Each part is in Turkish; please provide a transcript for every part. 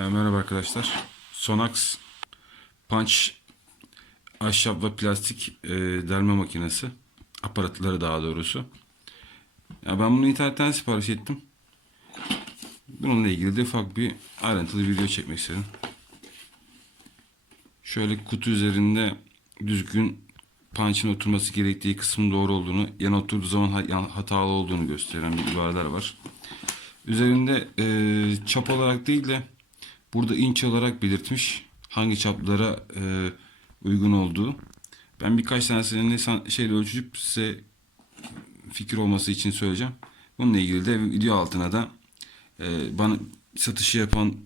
E, merhaba arkadaşlar. Sonax Punch ahşap ve plastik e, delme makinesi. Aparatları daha doğrusu. Ya ben bunu internetten sipariş ettim. Bununla ilgili de ufak bir ayrıntılı video çekmek istedim. Şöyle kutu üzerinde düzgün punch'ın oturması gerektiği kısmın doğru olduğunu, yan oturduğu zaman hatalı olduğunu gösteren bir ibareler var. Üzerinde e, çap olarak değil de burada inç olarak belirtmiş hangi çaplara e, uygun olduğu. Ben birkaç tanesini şeyle ölçüp size fikir olması için söyleyeceğim. Bununla ilgili de video altına da e, bana satışı yapan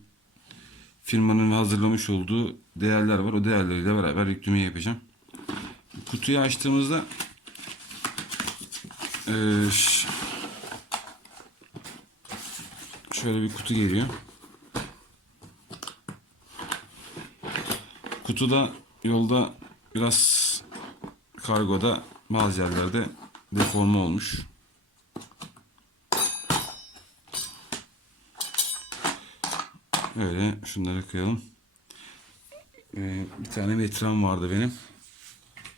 firmanın hazırlamış olduğu değerler var. O değerleriyle beraber yüklemeyi yapacağım. Kutuyu açtığımızda e, şöyle bir kutu geliyor. Kutuda yolda biraz kargoda bazı yerlerde deforme olmuş. Öyle şunları koyalım. Ee, bir tane metrem vardı benim.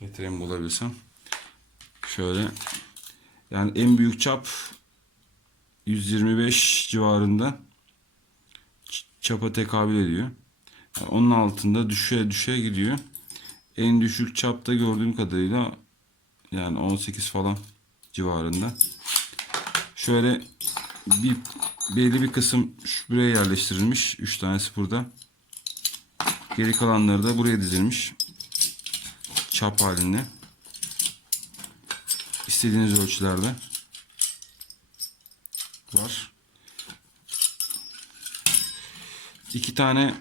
Metremi bulabilsem. Şöyle. Yani en büyük çap 125 civarında çapa tekabül ediyor. Onun altında düşe düşe gidiyor. En düşük çapta gördüğüm kadarıyla yani 18 falan civarında. Şöyle bir belli bir kısım buraya yerleştirilmiş. 3 tanesi burada. Geri kalanları da buraya dizilmiş. Çap halinde. İstediğiniz ölçülerde var. İki tane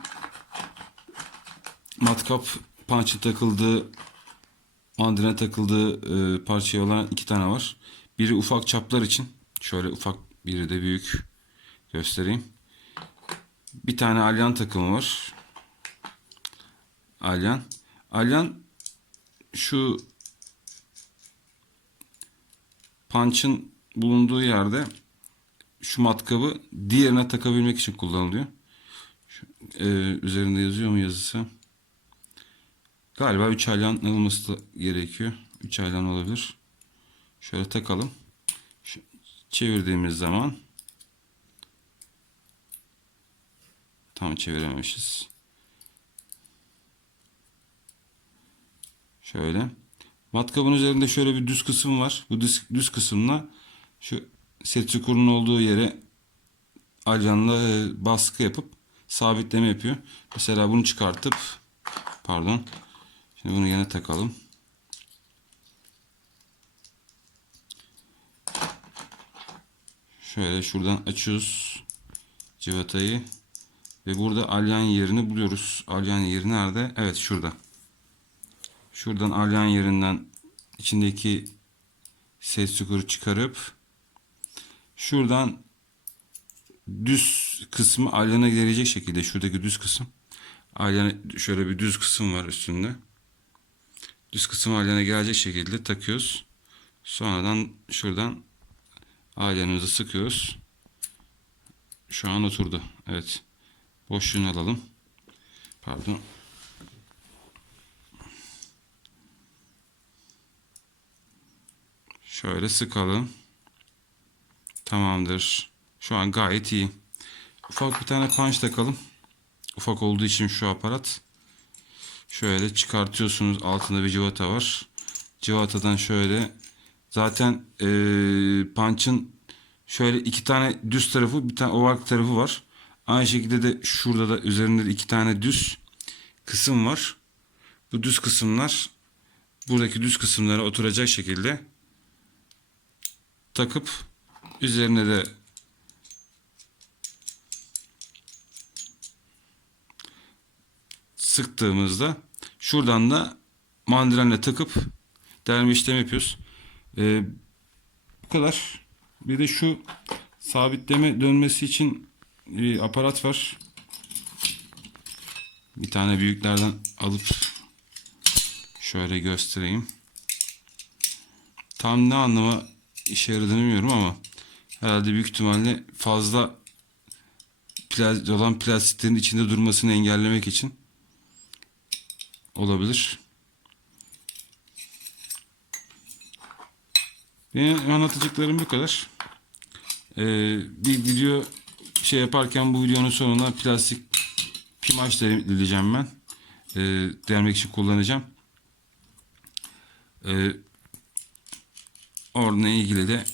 matkap punch'ın takıldığı mandine takıldığı e, parçaya olan iki tane var. Biri ufak çaplar için. Şöyle ufak biri de büyük göstereyim. Bir tane alyan takımı var. Alyan. Alyan şu punch'ın bulunduğu yerde şu matkabı diğerine takabilmek için kullanılıyor. Şu, e, üzerinde yazıyor mu yazısı? Galiba 3 aylan olması gerekiyor. 3 aylan olabilir. Şöyle takalım. Şu- çevirdiğimiz zaman tam çevirememişiz. Şöyle. Matkabın üzerinde şöyle bir düz kısım var. Bu düz, düz kısımla şu set çukurunun olduğu yere alyanla e, baskı yapıp sabitleme yapıyor. Mesela bunu çıkartıp pardon. Şimdi bunu yine takalım. Şöyle şuradan açıyoruz civatayı ve burada alyan yerini buluyoruz. Alyan yeri nerede? Evet şurada. Şuradan alyan yerinden içindeki ses çukuru çıkarıp şuradan düz kısmı alyana gelecek şekilde şuradaki düz kısım alyana şöyle bir düz kısım var üstünde. Düz kısım alyana gelecek şekilde takıyoruz. Sonradan şuradan alyanımızı sıkıyoruz. Şu an oturdu. Evet. Boşluğunu alalım. Pardon. Şöyle sıkalım. Tamamdır. Şu an gayet iyi. Ufak bir tane punch takalım. Ufak olduğu için şu aparat. Şöyle çıkartıyorsunuz. Altında bir civata var. Civatadan şöyle zaten eee punch'ın şöyle iki tane düz tarafı bir tane oval tarafı var. Aynı şekilde de şurada da üzerinde de iki tane düz kısım var. Bu düz kısımlar buradaki düz kısımlara oturacak şekilde takıp üzerine de sıktığımızda şuradan da mandrenle takıp delme işlemi yapıyoruz. Ee, bu kadar. Bir de şu sabitleme dönmesi için bir aparat var. Bir tane büyüklerden alıp şöyle göstereyim. Tam ne anlama işe yaradığını bilmiyorum ama herhalde büyük ihtimalle fazla olan plastiklerin içinde durmasını engellemek için olabilir. Benim anlatacaklarım bu kadar. Ee, bir video şey yaparken bu videonun sonuna plastik pimaç dileyeceğim ben. Ee, delmek için kullanacağım. Ee, onunla ilgili de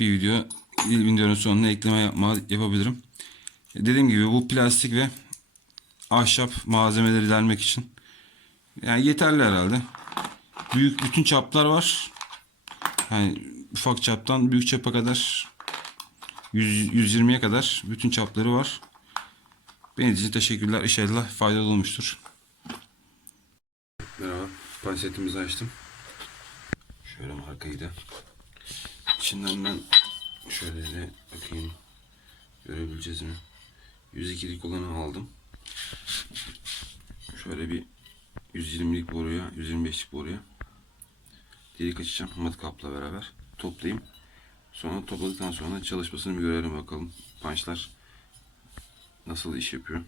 bir video videonun sonuna ekleme yapma, yapabilirim. Dediğim gibi bu plastik ve ahşap malzemeleri delmek için yani yeterli herhalde. Büyük bütün çaplar var. Yani ufak çaptan büyük çapa kadar 100, 120'ye kadar bütün çapları var. Benim için teşekkürler. İnşallah faydalı olmuştur. Merhaba. Pansetimizi açtım. Şöyle markayı da. İçinden ben şöyle de bakayım. Görebileceğiz mi? 102'lik olanı aldım. Şöyle bir 120'lik boruya, 125'lik boruya delik açacağım matkapla beraber toplayayım. Sonra topladıktan sonra çalışmasını bir görelim bakalım. Punchlar nasıl iş yapıyor.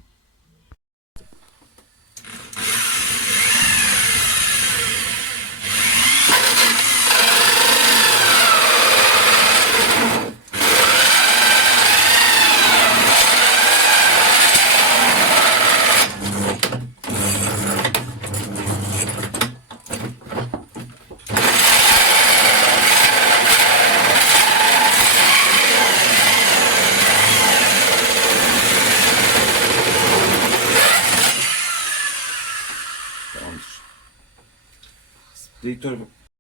Direktör